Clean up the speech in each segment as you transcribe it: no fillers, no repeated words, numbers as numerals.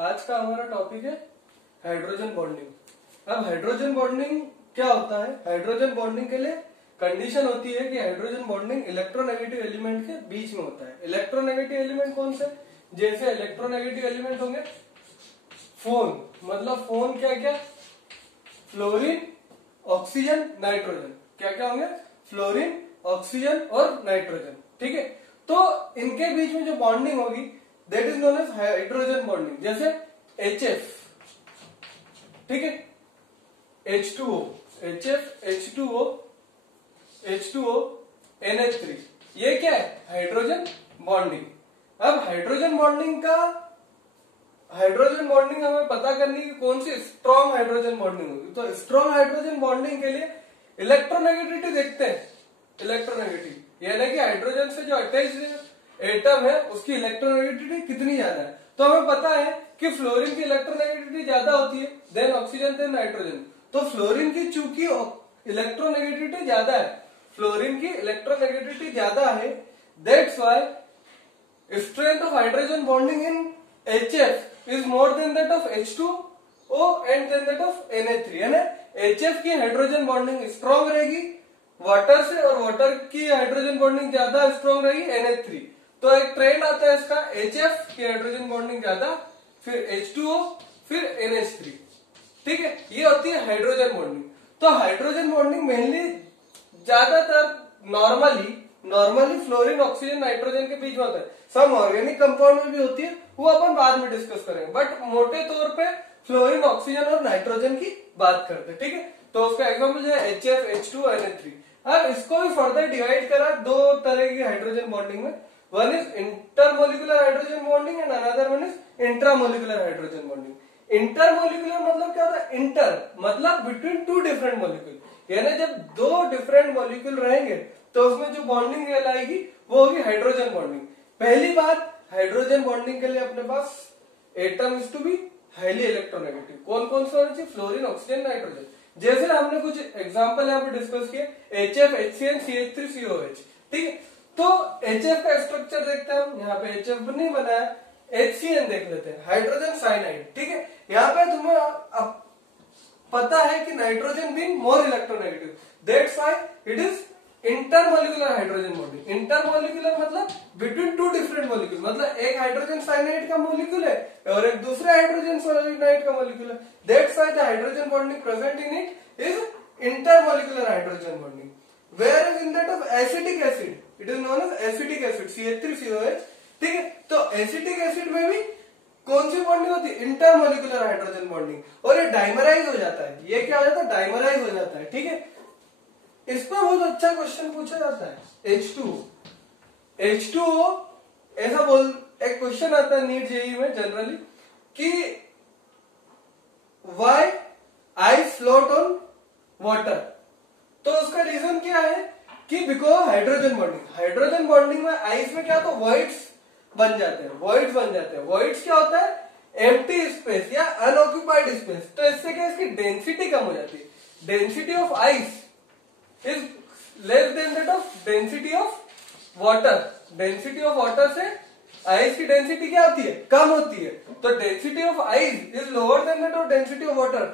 आज का हमारा टॉपिक है हाइड्रोजन बॉन्डिंग। अब हाइड्रोजन बॉन्डिंग क्या होता है? हाइड्रोजन बॉन्डिंग के लिए कंडीशन होती है कि हाइड्रोजन बॉन्डिंग इलेक्ट्रोनेगेटिव एलिमेंट के बीच में होता है। इलेक्ट्रोनेगेटिव एलिमेंट कौन से? जैसे इलेक्ट्रोनेगेटिव एलिमेंट होंगे फोन, मतलब फोन क्या क्या? Fluorine, oxygen, nitrogen. क्या क्या होंगे? फ्लोरीन, ऑक्सीजन और नाइट्रोजन। ठीक है, तो इनके बीच में जो बॉन्डिंग होगी that is known as hydrogen bonding. जैसे HF, ठीक है, H2O, HF, H2O, H2O, NH3, ये क्या है? Hydrogen bonding. अब हाइड्रोजन बॉन्डिंग हमें पता करनी कि कौन सी स्ट्रॉन्ग हाइड्रोजन बॉन्डिंग होगी। तो स्ट्रॉन्ग हाइड्रोजन बॉन्डिंग के लिए इलेक्ट्रोनेगेटिविटी देखते हैं। इलेक्ट्रोनेगेटिव यानी कि हाइड्रोजन से जो अटैच्ड एटम है उसकी इलेक्ट्रोनेगेटिविटी कितनी ज्यादा है। तो हमें पता है कि फ्लोरीन की इलेक्ट्रोनेगेटिविटी ज्यादा होती है देन ऑक्सीजन देन नाइट्रोजन। तो फ्लोरीन की चूंकि इलेक्ट्रोनेगेटिविटी ज्यादा है, फ्लोरीन की इलेक्ट्रोनेगेटिविटी ज्यादा है, that's why strength of hydrogen bonding in HF is more than that of H2O and then that of NH3। यानी HF की हाइड्रोजन बॉन्डिंग स्ट्रॉन्ग रहेगी वाटर से और वाटर की हाइड्रोजन बॉन्डिंग ज्यादा स्ट्रॉन्ग रहेगी NH3। तो एक ट्रेंड आता है इसका, HF की हाइड्रोजन बॉन्डिंग ज्यादा, फिर H2O, फिर NH3। ठीक है, ये होती है हाइड्रोजन बॉन्डिंग। तो हाइड्रोजन बॉन्डिंग मेनली ज्यादातर नॉर्मली फ्लोरीन, ऑक्सीजन, नाइट्रोजन के बीच में होता है। सम ऑर्गेनिक कंपाउंड में भी होती है, वो अपन बाद में डिस्कस करेंगे, बट मोटे तौर पे फ्लोरीन, ऑक्सीजन और नाइट्रोजन की बात करते हैं। ठीक है, तो उसका एग्जाम्पल जो है HF, H2, NH3। अब इसको भी फर्दर डिवाइड करा दो तरह की हाइड्रोजन बॉन्डिंग में। One is intermolecular hydrogen bonding and another one is intramolecular hydrogen bonding. Intermolecular मतलब क्या होता है? इंटर मतलब बिटवीन टू डिफरेंट मॉलिक्यूल, यानी जब दो डिफरेंट मॉलिक्यूल रहेंगे तो उसमें जो बॉन्डिंग कहलाएगी वो होगी हाइड्रोजन बॉन्डिंग। पहली बात, हाइड्रोजन बॉन्डिंग के लिए अपने पास atom is to be highly electronegative. कौन कौन से होने चाहिए? Fluorine, oxygen, nitrogen. जैसे हमने कुछ एग्जांपल यहाँ पे डिस्कस किए, HF, HCN, CH3, COH। ठीक है, तो HF का स्ट्रक्चर देखते हैं हम। यहाँ पे HF नहीं बनाया, HCN देख लेते हैं, हाइड्रोजन साइनाइड। ठीक है, यहाँ पे तुम्हें अब पता है कि nitrogen being more electronegative, that's why it is intermolecular hydrogen bonding. Intermolecular मतलब बिटवीन टू डिफरेंट मॉलिक्यूल, मतलब एक हाइड्रोजन साइनाइड का मॉलिक्यूल है और एक दूसरा हाइड्रोजन साइनाइड का मॉलिक्यूल है, that's why the hydrogen bonding present in it is intermolecular hydrogen bonding. Where is in that of acetic acid, it is known as acetic acid, CH3COH। ठीक है, तो एसिटिक एसिड में भी कौन सी bonding होती है? इंटरमोलिकुलर हाइड्रोजन बॉन्डिंग, और ये डाइमराइज हो जाता है। ये क्या हो जाता है? डाइमराइज हो जाता है। ठीक है, इस पर बहुत अच्छा क्वेश्चन पूछा जाता है। H2O ऐसा एक क्वेश्चन आता है नीट जेईई में जनरली कि why ice float on water. तो उसका रीजन क्या है कि बिकॉज हाइड्रोजन बॉन्डिंग में आइस में क्या तो वॉइड्स बन जाते हैं। वॉइड्स क्या होता है? एम्प्टी स्पेस या अनऑक्यूपाइड स्पेस। तो इससे क्या, इसकी डेंसिटी कम हो जाती है। Density of ice is less than that of density of water। Density of water से आइस की डेंसिटी क्या होती है? कम होती है। तो density of ice is lower than that of density of water,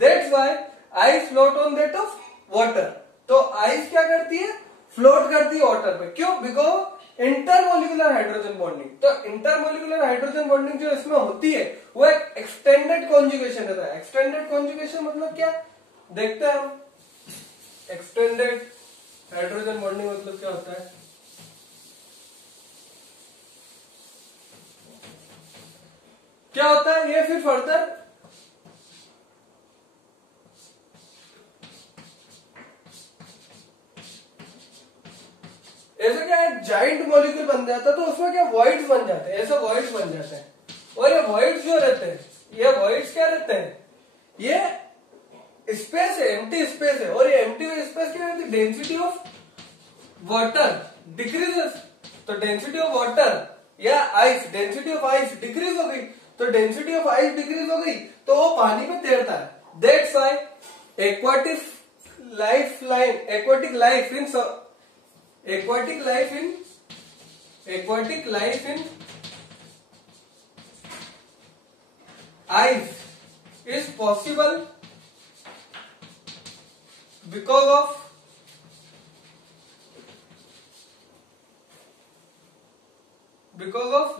that's why ice float on that of water. तो ice क्या करती है? फ्लोट करती है वाटर पे। क्यों? Because intermolecular hydrogen bonding. तो इंटरमोलिकुलर हाइड्रोजन बॉन्डिंग जो इसमें होती है वो एक एक्सटेंडेड कॉन्जुगेशन रहता है। एक्सटेंडेड कॉन्जुगेशन मतलब क्या देखते हैं हम। एक्सटेंडेड हाइड्रोजन बॉन्डिंग मतलब क्या होता है? क्या होता है ये फिर फर्दर ऐसा क्या है, जाइंट मॉलिक्यूल बन जाता है तो उसमें क्या वॉइड्स बन जाते हैं, ऐसा वॉइड्स बन जाते हैं। और ये वॉइड्स जो रहते हैं, ये वॉइड्स क्या रहते हैं? ये स्पेस है, एम्प्टी स्पेस है। और ये एम्प्टी स्पेस क्या है? Density of water decreases. तो डेंसिटी ऑफ वाटर या ice, density of ice decrease हो गई। तो डेंसिटी ऑफ आइस डिक्रीज हो गई तो वो पानी में तैरता है। That's why aquatic life in ice is possible because of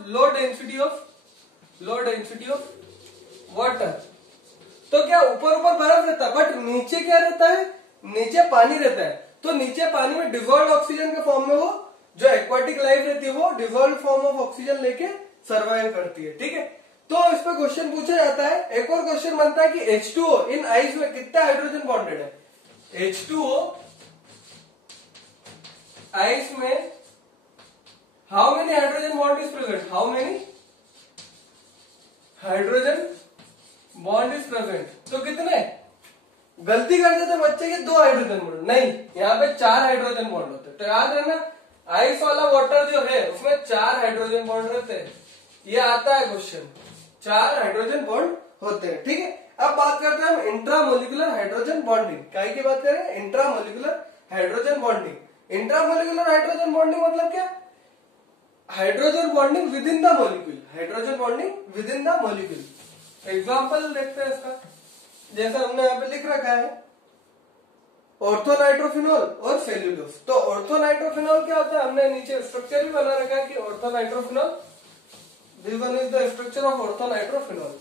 low density of water। तो क्या ऊपर ऊपर बर्फ रहता है, बट नीचे क्या रहता है, नीचे पानी रहता है। तो नीचे पानी में डिजोल्व ऑक्सीजन के फॉर्म में वो जो एक्वाटिक लाइफ रहती है वो डिजोल्व फॉर्म ऑफ ऑक्सीजन लेके सर्वाइव करती है। ठीक है, तो इस पे क्वेश्चन पूछा जाता है। एक और क्वेश्चन बनता है कि H2O इन आइस में कितना हाइड्रोजन बॉन्डेड है। H2O आइस में how many hydrogen bond is present, how many hydrogen bond is present. तो कितने, गलती कर देते बच्चे के 2 हाइड्रोजन बॉन्ड, नहीं यहाँ पे 4 हाइड्रोजन बॉन्ड होते हैं। तो याद रखना आइस वाला वाटर जो है उसमें 4 हाइड्रोजन बॉन्ड रहते हैं। ये आता है क्वेश्चन, 4 हाइड्रोजन बॉन्ड होते हैं। ठीक है, अब बात करते हैं हम इंट्रामोलिकुलर हाइड्रोजन बॉन्डिंग। क्या की बात करें, intramolecular hydrogen bonding. Intramolecular hydrogen bonding मतलब क्या, hydrogen bonding with in the molecule, hydrogen bonding with in the molecule. Example देखते हैं इसका, जैसा हमने यहाँ पे लिख रखा है ऑर्थोनाइट्रोफिनॉल और सेल्यूलोज। तो ऑर्थोनाइट्रोफिनॉल क्या होता है, हमने नीचे स्ट्रक्चर भी बना रखा है कि orthonitrophenol, this one is the structure of orthonitrophenol.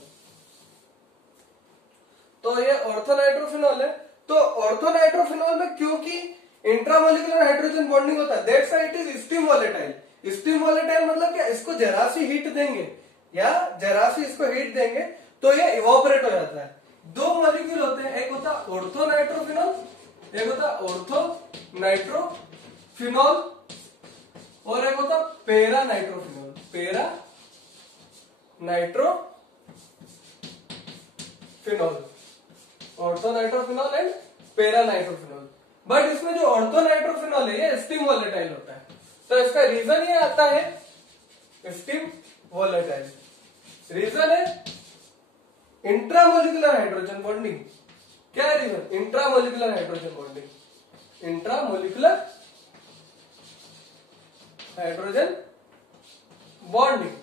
तो ये ऑर्थोनाइट्रोफिनॉल है। तो ऑर्थोनाइट्रोफिनॉल में क्योंकि इंट्रामोलिकुलर हाइड्रोजन बॉन्डिंग होता है, that's why it is steam volatile. Steam volatile मतलब क्या, इसको जरा सी हीट देंगे या जरा सी इसको हीट देंगे तो ये इवोपरेट हो जाता है। 2 मॉलिक्यूल होते हैं, एक होता ऑर्थोनाइट्रोफिनॉल, एक होता ऑर्थोनाइट्रोफिनॉल और एक होता paranitrophenol, paranitrophenol, orthonitrophenol and paranitrophenol. But इसमें जो ऑर्थोनाइट्रोफिनॉल है ये स्टीम वॉलेटाइल होता है। तो इसका रीजन ये आता है स्टीम वॉलेटाइल, रीजन है इंट्रामोलिकुलर हाइड्रोजन बॉन्डिंग। क्या है reason, intramolecular hydrogen bonding, intramolecular hydrogen bonding.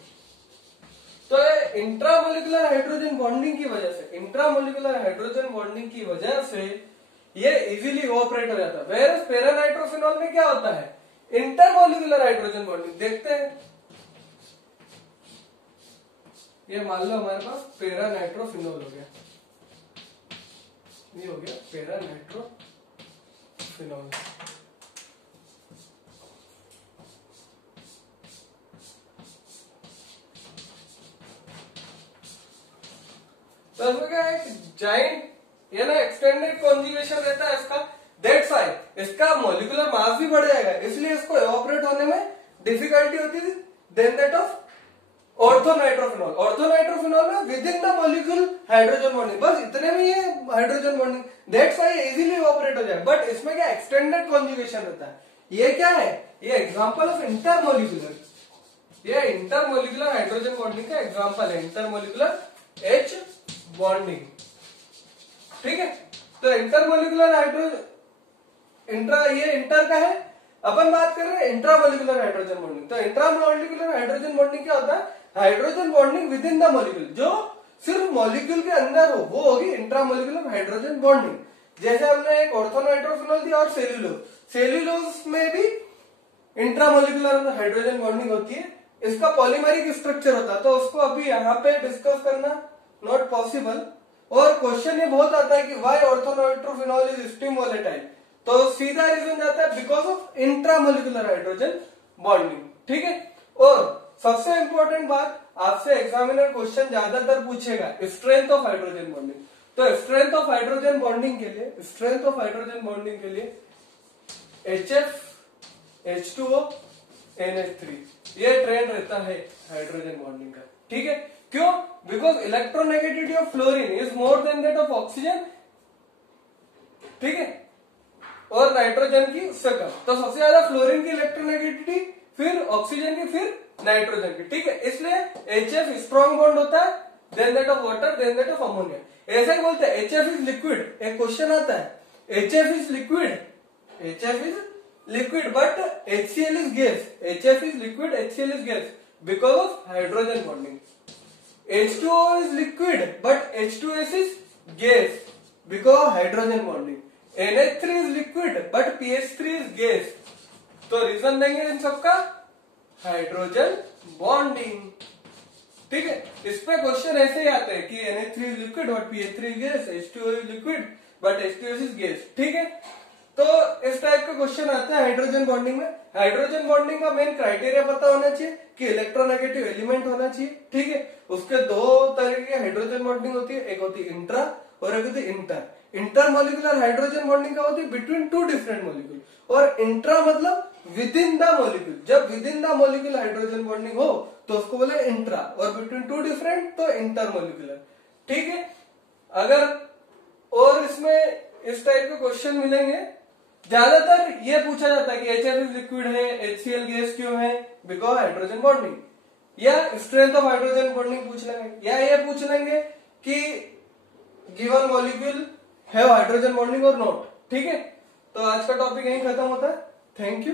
तो इंट्रामोलिकुलर हाइड्रोजन बॉन्डिंग की वजह से, इंट्रामोलिकुलर हाइड्रोजन बॉन्डिंग की वजह से ये इजीली इवोपरेट हो जाता है। वेयर पैरानाइट्रोफिनॉल में क्या होता है, इंटरमोलिकुलर हाइड्रोजन बॉन्डिंग। देखते हैं, ये मान लो हमारे पास पैरानाइट्रोफिनॉल हो गया, ये हो गया पैरानाइट्रोफिनॉल। तो इसमें क्या है, जाइंट ये ना एक्सटेंडेड कॉन्जुगेशन रहता है इसका, दैट्स व्हाई इसका मॉलिक्यूलर मास भी बढ़ जाएगा, इसलिए इसको इवोपरेट होने में डिफिकल्टी होती थी then that of orthonitrophenol. Orthonitrophenol में within the molecule hydrogen bonding, बस इतने में ये hydrogen bonding, that's why easily evaporate हो जाए। बट इसमें क्या एक्सटेंडेड कॉन्जुगेशन रहता है। ये क्या है, ये एग्जांपल ऑफ इंटरमोलिकुलर, ये इंटरमोलिकुलर हाइड्रोजन बॉन्डिंग का एग्जांपल है, इंटरमोलिकुलर H बॉन्डिंग। ठीक है, तो इंटरमोलिकुलर हाइड्रोजन ये इंटर का है, अपन बात कर रहे हैं इंट्रामोलिकुलर हाइड्रोजन बॉन्डिंग। तो इंट्रामोलिकुलर हाइड्रोजन बॉन्डिंग क्या होता है, hydrogen bonding with in the molecule, जो सिर्फ मॉलिक्यूल के अंदर हो वो होगी इंट्रामोलिकुलर हाइड्रोजन बॉन्डिंग। जैसे हमने एक ऑर्थोनाइट्रोफिनॉल दिया और सेल्यूलोज, सेल्यूलोज में भी इंट्रामोलिकुलर हाइड्रोजन बॉन्डिंग होती है, इसका पॉलीमेरिक स्ट्रक्चर होता है। तो उसको अभी यहाँ पे डिस्कस करना नॉट पॉसिबल। और क्वेश्चन ये बहुत आता है कि why orthonitrophenol is steam volatile, तो सीधा रीजन जाता है because of intramolecular hydrogen bonding. ठीक है, और सबसे इंपॉर्टेंट बात, आपसे एग्जामिनर क्वेश्चन ज्यादातर पूछेगा स्ट्रेंथ ऑफ हाइड्रोजन बॉन्डिंग। तो स्ट्रेंथ ऑफ हाइड्रोजन बॉन्डिंग के लिए, स्ट्रेंथ ऑफ हाइड्रोजन बॉन्डिंग के लिए HF H2O NH3 ये ट्रेंड रहता है हाइड्रोजन बॉन्डिंग का। ठीक है, क्यों, because electronegativity of fluorine is more than that of oxygen. ठीक है, और नाइट्रोजन की उससे कम। तो सबसे ज्यादा फ्लोरीन की इलेक्ट्रोनेगेटिविटी, फिर ऑक्सीजन की, फिर नाइट्रोजन की। ठीक है, इसलिए HF स्ट्रॉन्ग बॉन्ड होता है than that of water, than that of ammonia. ऐसा ही बोलते हैं HF इज लिक्विड। एक क्वेश्चन आता है HF is liquid, HF is liquid but HCl is gas, HF is liquid, HCl is gas because of hydrogen bonding. H2O is liquid but H2S is gas because hydrogen bonding. NH3 is liquid but PH3 is gas. तो reason देंगे इन सबका hydrogen bonding. ठीक है, इस पे question ऐसे ही आते हैं कि NH3 is liquid but PH3 is gas, H2O is liquid but H2S is gas. ठीक है, तो इस टाइप का क्वेश्चन आता है हाइड्रोजन बॉन्डिंग में. हाइड्रोजन बॉन्डिंग का मेन क्राइटेरिया पता होना चाहिए कि इलेक्ट्रोनेगेटिव एलिमेंट होना चाहिए. ठीक है, उसके दो तरह की हाइड्रोजन बॉन्डिंग होती है, एक होती है इंट्रा और एक होती है इंटर. इंटरमोलिकुलर हाइड्रोजन बॉन्डिंग का होती है बिटवीन टू डिफरेंट मॉलिक्यूल, और इंट्रा मतलब विद इन द मॉलिक्यूल. जब with in the molecule hydrogen bonding हो तो उसको बोले इंट्रा, और बिटवीन टू डिफरेंट तो इंटरमोलिकुलर. ठीक है, अगर और इसमें इस टाइप के क्वेश्चन मिलेंगे. ज्यादातर ये पूछा जाता है कि HF लिक्विड है, HCl गैस क्यों है, बिकॉज हाइड्रोजन बॉन्डिंग, या स्ट्रेंथ ऑफ हाइड्रोजन बॉन्डिंग पूछ लेंगे, या ये पूछ लेंगे कि given molecule have hydrogen bonding और नॉट. ठीक है, तो आज का टॉपिक यहीं खत्म होता है. Thank you.